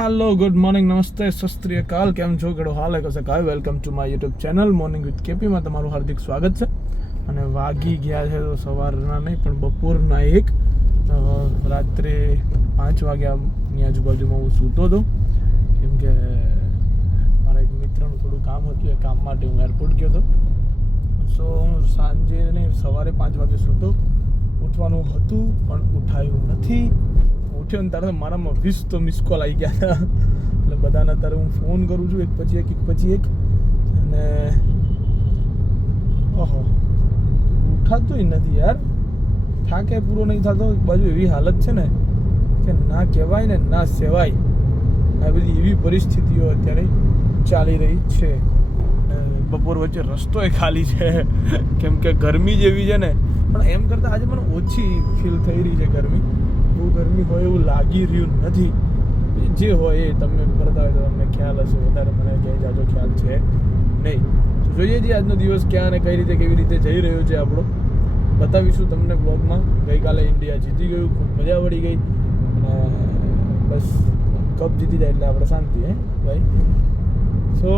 હાલો good morning નમસ્તે શસ્ત્રીય કાલ કેમ છો કેડો હાલ કસે કાય welcome to my YouTube channel morning with કેપીમાં તમારું હાર્દિક સ્વાગત છે. અને વાગી ગયા છે તો સવારના નહીં, પણ બપોરના એક. રાત્રે પાંચ વાગ્યાની આજુબાજુમાં હું સૂતો હતો. કેમ કે મારા એક મિત્રનું થોડું કામ હતું, એ કામ માટે હું એરપોર્ટ ગયો હતો. સો હું સાંજે નહીં સવારે પાંચ વાગે સૂતો. ઉઠવાનું હતું, પણ ઉઠાયું નથી. ઉઠ્યો ને ત્યારે મારામાં વીસ તો મિસ કોલ આવી ગયા હતા. એટલે બધાને અત્યારે હું ફોન કરું છું, એક પછી એક એક પછી એક. અને ઓહો, ઉઠાતું નથી યાર. થાકે પૂરો નહીં થતો બાજુ એવી હાલત છે ને કે ના કહેવાય ને ના સેવાય. આ બધી એવી પરિસ્થિતિઓ અત્યારે ચાલી રહી છે. બપોર વચ્ચે રસ્તો એ ખાલી છે. કેમ કે ગરમી જેવી છે ને. પણ એમ કરતાં આજે મને ઓછી ફીલ થઈ રહી છે ગરમી. બહુ ગરમી હોય એવું લાગી રહ્યું નથી. જે હોય એ તમે કરતા હોય તો તમને ખ્યાલ હશે, વધારે મને ક્યાંય જાજો ખ્યાલ છે નહીં. જોઈએ છીએ આજનો દિવસ ક્યાં અને કઈ રીતે કેવી રીતે જઈ રહ્યો છે આપણો. બતાવીશું તમને બ્લોગમાં ગઈકાલે ઇન્ડિયા જીતી ગયું, ખૂબ મજા પડી ગઈ. અને બસ કપ જીતી જાય એટલે આપણે શાંતિ, હે ભાઈ? સો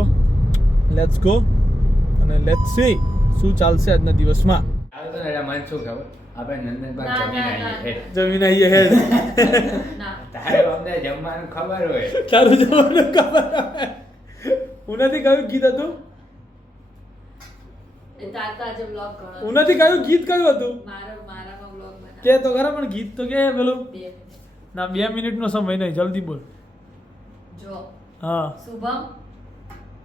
લેટ્સ ગો અને લેટ્સ સી શું ચાલશે આજના દિવસમાં. ને એટલે મને શું ખબર? આપણે નંદનબાગ જમીન આવીએ ના. જમીન આવીએ હેડ તારે અમને જમવાનું ખબર હોય. તારું જમવાનું ખબર હું ઉનાથી કયું ગીત હતું? હું નથી કયું ગીત કયું હતું? મારો મારામાં બ્લોગ બનાવ. કે તો ખરા પણ ગીત તો કે પેલું? બે મિનિટ. ના બે મિનિટનો સમય નહીં જલ્દી બોલ. જો. હા. શુભમ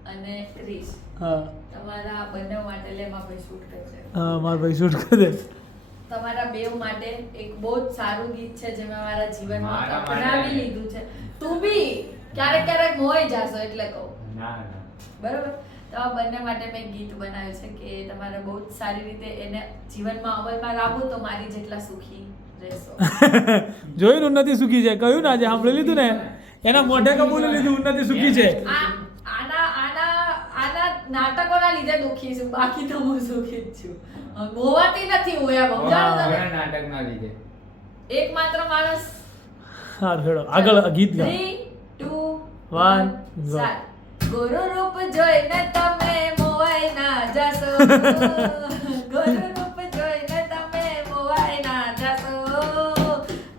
અને ક્રિશ. હા. તમારા બંને માટે લેમાં ભાઈ શૂટ કરશે હા મારા ભાઈ શૂટ કરે તમારા બેવ માટે એક બહુ જ સારું ગીત છે જે મેં મારા જીવનમાં અપનાવી લીધું છે. તું બી ક્યારેક ક્યારેક મોઈ જાશો એટલે કહું. ના ના. બરોબર? તો આ બંને માટે મેં ગીત બનાવ્યું છે કે તમારે બહુ જ સારી રીતે એને જીવનમાં અમલમાં લાવો તો મારી જેટલા સુખી રહેશો. જોયું ઉન્નતિ સુખી છે? કહ્યું ને આજે સાંભળી લીધું ને? એના મોઢે કબૂલી લીધું ઉન્નતિ સુખી છે. નાટકોના લીધે દુખી છું બાકી તો હું સુખી જ છું. ગોવાતી નથી હું એમ સમજાણું તમે? નાટકના લીધે. એક માત્ર માણસ હા આગળ ગીત ગા three two One, one go. ગુરુ રૂપ જોઈને તમે મોવાઈ ના જશો. ગુરુ રૂપ જોઈને તમે મોવાઈ ના જશો.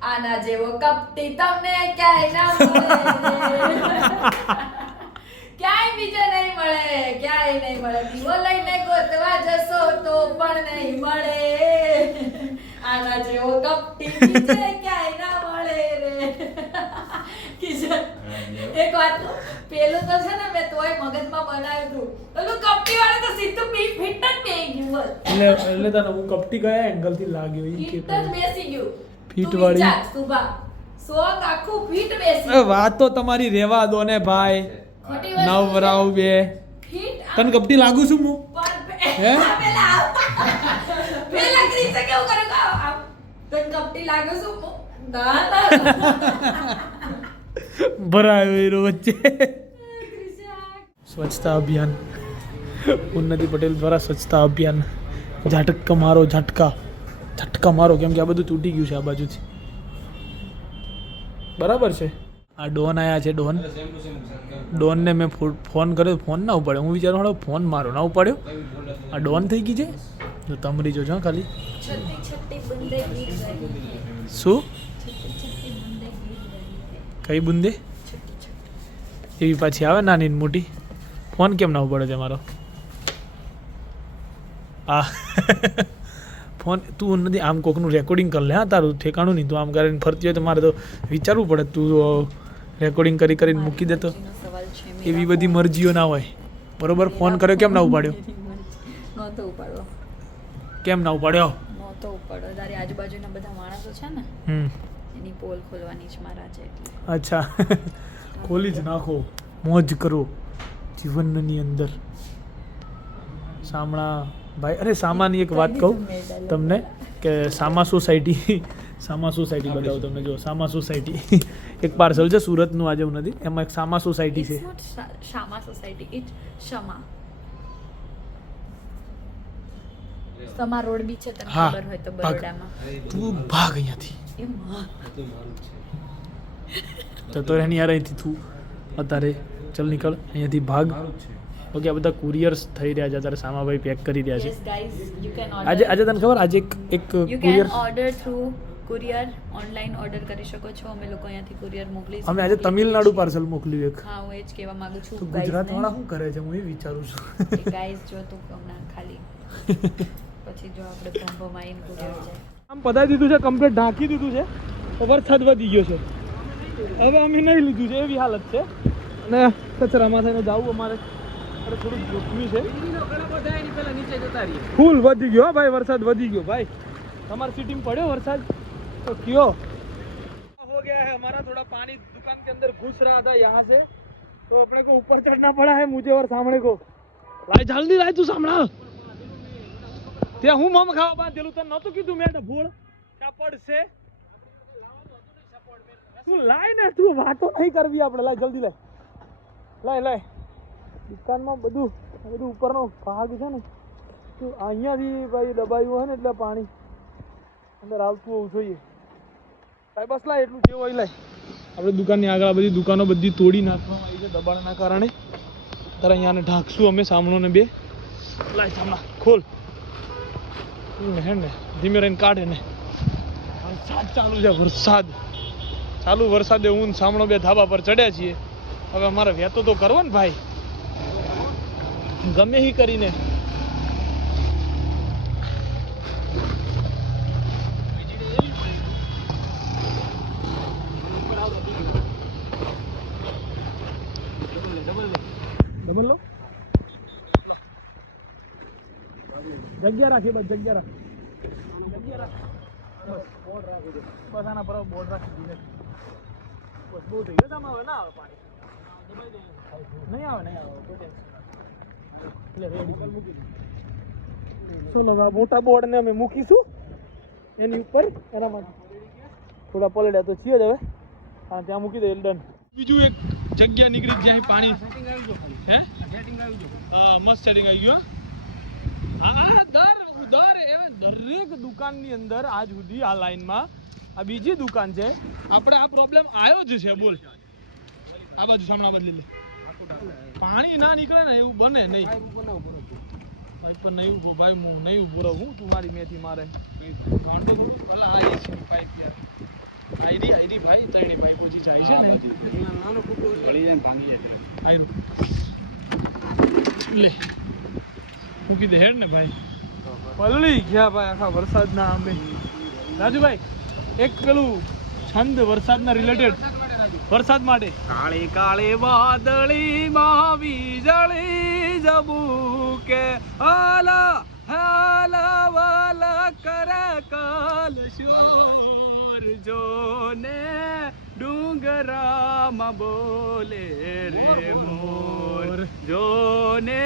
આના જેવો કપટી તમને ક્યાંય ના મળે ક્યાંય બીજે નહીં નહીં મળે દીવો લઈને ગોતવા જશો તો પણ નહીં મળે. આના જેવો કપટી છે ક્યાંય ના મળે રે. કિશન એક વાત પેલું તો છે ને મેં તોય મગજમાં બનાવ્યું હતું. પેલું કપટી વાળું તો સીધું પી ફિટ જ બેહી ગયું બોલ એટલે એટલે તને હું કપટી કયા એંગલથી લાગ્યો એ કે જ બેસી ગયું. ફિટ તું વાળી? સુભા સોંગ આખું ફિટ બેસી વાત તો તમારી રેવા દો ને ભાઈ. નવરાવ બે. તને કપટી લાગુ છું હું? હે? પેલા કરે? કે આવ, આવ. તને કપટી લાગે શું હું? ભરાયો એરો વચ્ચે. સ્વચ્છતા અભિયાન. ઉન્નતિ પટેલ દ્વારા સ્વચ્છતા અભિયાન. ઝાટકા મારો ઝટકા ઝટકા મારો. કેમ કે આ બધું તૂટી ગયું છે આ બાજુથી. બરાબર છે? આ ડોન આયા છે, ડોન. ડોનને મેં ફોન કર્યો, ફોન ના ઉપાડ્યો. હું વિચારું, હાલો, ફોન મારો. ના ઉપાડ્યો? આ ડોન થઈ ગઈ છે? જો તમરી જોજો ખાલી. શું. કઈ બુંદે? એવી પાછી આવે નાની મોટી? ફોન કેમ ના ઉપાડ્યો છે મારો? આ. ફોન, તું નથી, આમ કોકનું રેકોર્ડિંગ કરી લે, હા, તારું ઠેકાણું નહીં, તું આમ કરીને ફરતી હોય તો મારે તો વિચારવું પડે. તું રેકોર્ડિંગ કરી કરીને મૂકી દે તો મરજીનો સવાલ છે મેરા એવી બધી મરજીઓ ના હોય. બરોબર? ફોન કર્યો કેમ ના ઉપાડ્યો? નહોતો કેમ ના ઉપાડ્યો? નહોતો તારી આજુબાજુના બધા માણસો છે ને એની પોલ ખોલવાની છે મારા છે અચ્છા. ખોલી જ નાખો. મોજ કરો. જીવનની અંદર. સામણા ભાઈ અરે સામાની એક વાત કહું તમને કે સામા સોસાયટી સામા સોસાયટી બતાવું તમને. જો સામા સોસાયટી. એક પાર્સલ છે સુરતનું આજે હું નથી. એમાં એક સામા સોસાયટી છે. Shama society it Shama. Sama road બી છે તને ખબર હોય તો બરોડામાં. તું ભાગ અહીંયાથી. તો તો જતો રહે ને યાર અહીંથી તું. અત્યારે ચલ નીકળ અહીંયાથી ભાગ. ઓકે આ બધા કુરિયર્સ થઈ રહ્યા છે અત્યારે સામાભાઈ પેક કરી રહ્યા છે. આજે આજે તને ખબર આજે એક એક courier order order courier online order કરી શકો છો. અમે લોકો અહીંયાથી કુરિયર મોકલી અમે આજે તમિલનાડુ પાર્સલ મોકલ્યું એક. હા હું એ જ કહેવા માંગુ છું. તો ગુજરાત વાળા શું કરે છે? હું એ વિચારું છું. ગાઈઝ જો તું હમણાં ખાલી પછી જો આપણે ભંભોમાં આવીને કુરિયર છે આમ પતાવી દીધું છે કમ્પ્લીટ ઢાંકી દીધું છે. તો વરસાદ વધી ગયો છે. હવે અમે નહીં લીધું છે એવી હાલત છે. અને કચરામાં થઈને જવું અમારે. થોડું જોખમી છે. ફૂલ વધી ગયો હો ભાઈ વરસાદ વધી ગયો ભાઈ. તમારી સિટીમાં પડ્યો વરસાદ? तो क्यों हो गया है हमारा थोड़ा पानी दुकान के अंदर घुस रहा था यहाँ से तो अपने को ऊपर चढ़ना पड़ा है मुझे और सामने को લાય જલ્દી લાય તું સાંભળા ત્યાં હું મમ ખાવા બાંધેલું તને નહોતું કીધું મેં ભૂળ ત્યાં પડશે તું લાય ને તું વાતો નહીં કરવી આપણે લાય જલ્દી લાય લાય લાય દુકાનમાં બધું આ બધું ઉપરનો ભાગ છે ને તું અહીંયાથી ભાઈ દબાયું હોય ને એટલે પાણી અંદર આવતું હોવું જોઈએ. ભાઈ બસ લાય એટલું જેવું હોય લાય. આપણે દુકાનની આગળ બધી દુકાનો બધી તોડી નાખવામાં આવી છે દબાણના કારણે. તારા અહીંયાને ઢાંકશું અમે સામણો ને બે. લાય સામણા, ખોલ. હે ને, ધીમે રહીને કાઢે ને. વરસાદ ચાલુ છે, વરસાદ. ચાલુ વરસાદે હું સામણો બે ધાબા પર ચડ્યા છીએ. હવે અમારે વહેતો તો કરવો ને ભાઈ. ગમે હી કરીને. ડબલ લો જગ્યા રાખી બસ જગ્યા રાખી. જગ્યા રાખી. બસ બોર્ડ રાખી દે. બસ આના પર બોર્ડ રાખી દીધે. બસ બહુ થઈ ગયું. તમે હવે ના આવે પાણી. નહીં આવે નહીં આવે. એટલે રેડી મૂકી મોટા બોર્ડ ને અમે મૂકીશું એની ઉપર એના માટે. થોડા પલડ્યા તો છીએ જ હવે. હા ત્યાં મૂકી દે ડન બીજું એક જગ્યા નીકળી જ્યાં પાણી હે? મસ્ત સેટિંગ આવી ગયું દર દર દરેક દુકાનની અંદર આજ સુધી આ લાઈનમાં આ બીજી દુકાન છે. આપણે આ પ્રોબ્લેમ આવ્યો જ છે, બોલ. આ બાજુ સામણા બદલી પાણી ના નીકળે ને એવું બને નહીં. ભાઈ, પણ નહીં ઊભો, ભાઈ, હું નહીં ઊભો રહું. તું મારી મેથી મારે. નહીં. ભલા આ આયરી આયરી ભાઈ ત્રણે પાઇપો જે જાય છે ને. આયરું. લે મૂકી દે હેડ ને ભાઈ. પલળી ગયા ભાઈ આખા વરસાદના આંબે. રાજુભાઈ એક પેલું છંદ વરસાદના રિલેટેડ વરસાદ માટે. કાળે કાળી વાદળી માં વીજળી જબુકે. હાલા હાલા વાલા કરે કાલ શૂર જોને ડુંગરામાં બોલે રે મોર જોને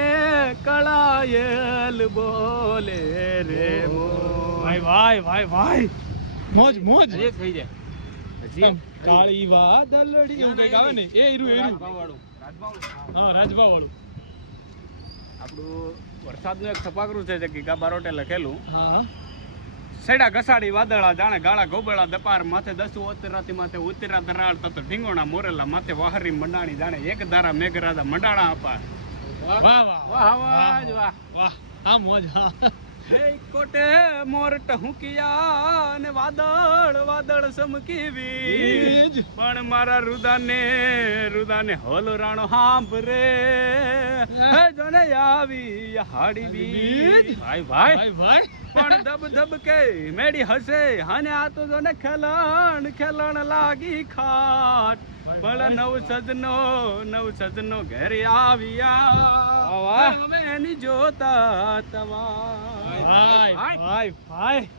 કળાયલ બોલે રે મોર ભાઈ ભાઈ ભાઈ ભાઈ મોજ મોજ થઈ જાય કાળી વાદળડી એવું કંઈક આવે ને એ હીરું હીરું હા રાજભા વાળું આપણું વરસાદનું એક છપાકરું છે જે ગીગા બારોટે લખેલું. હા હા। સેડા ઘસાડી વાદળા જાણે ગાળા ગોબળા દપાર માથે દસુ ઓતરાતી માથે ઉતરા દરાળ તત ઢીંગોણા મોરેલા માથે વાહરી મંડાણી જાણે એક ધારા મેઘરાજા મંડાણા અપાર. વાહ વાહ વાહ. વાહ વાહ વાહ આ મોજ કોટે મોર ટહુકિયા ને વાદળ વાદળ સમકી વીજ. પણ મારા રુદાને રુદાને હોલ રાણો હાંભ રે હે જોને આવી હાડી બીજ ભાઈ ભાઈ. ભાઈ ભાઈ. પણ ધબ ધબ કે મેડી હસે અને આ તો જોને ખેલણ ખેલણ લાગી ખાટ. બળ નવ સજનો નવ સજનો ઘરે આવ્યા. અમે એની જોતા તવા હાય ભાઈ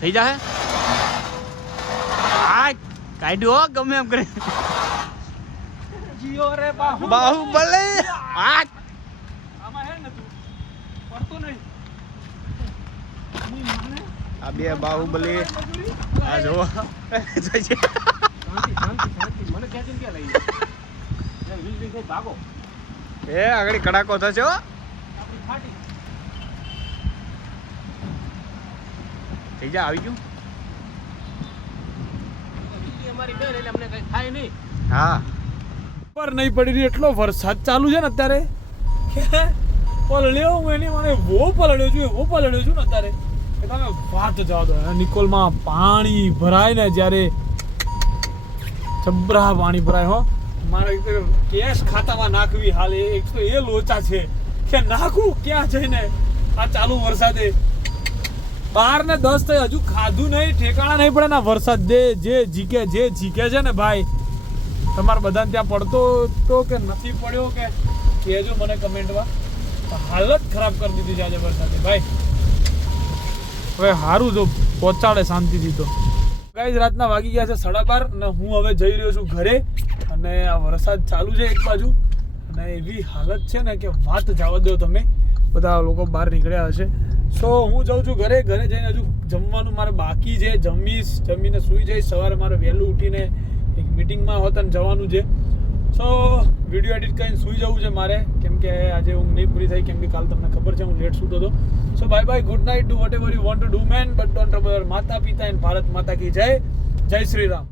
થઈ જાય કાઢ્યો ગમે એમ કરે. જીઓ રે બાહુ. બાહુબલી! આ! આમાં હે ને તું? પડતો નહીં. આ બે બાહુબલી. આ જો. શાંતિ શાંતિ મને લઈ ભાગો. એ આગળ કડાકો થશે હો. થઈ જા આવી ગયું. અમારી બેન એટલે અમને કઈ થાય નહીં. હા. પર નહીં પડી રહી એટલો વરસાદ ચાલુ છે ને અત્યારે. પલળ્યો હું એની મને બહુ પલળ્યો છું એવો પલળ્યો છું ને અત્યારે તમે વાત જવા દો. નિકોલમાં પાણી ભરાય ને જ્યારે જબરા પાણી ભરાય હો. મારે કેશ ખાતામાં નાખવી હાલ એ એક તો એ લોચા છે. કે નાખું ક્યાં જઈને? આ ચાલુ વરસાદે. બાર ને દસ થઈ, હજુ ખાધું નહીં, ઠેકાણા નહીં પડે ને વરસાદ. જે જે જીકે જે જીકે છે ને ભાઈ, તમારે બધાને ત્યાં પડતો તો કે નથી પડ્યો કે? કહેજો મને કમેન્ટમાં. હાલત ખરાબ કરી દીધી છે આજે વરસાદે. ભાઈ, હવે સારું જો, પહોંચાડે શાંતિથી તો. ગાઈઝ, રાતના વાગી ગયા છે સાડા બાર અને હું હવે જઈ રહ્યો છું ઘરે અને આ વરસાદ ચાલુ છે એક બાજુ. અને એવી હાલત છે ને કે વાત જવા દો તમે. બધા લોકો બહાર નીકળ્યા હશે. સો હું જાઉં છું ઘરે ઘરે જઈને હજુ જમવાનું મારે બાકી છે. જમીશ, જમીને સૂઈ જઈશ. સવારે મારે વહેલું ઉઠીને એક મિટિંગમાં હોત જવાનું છે. સો વીડિયો એડિટ કરીને સૂઈ જવું છે મારે. કેમ કે આજે ઊંઘ નહીં પૂરી થઈ. કેમ કે કાલ તમને ખબર છે, હું લેટ સૂતો હતો. So bye bye good night do whatever you want to do man but don't our માતા પિતા એન્ડ ભારત માતા કી જય. જય શ્રી રામ.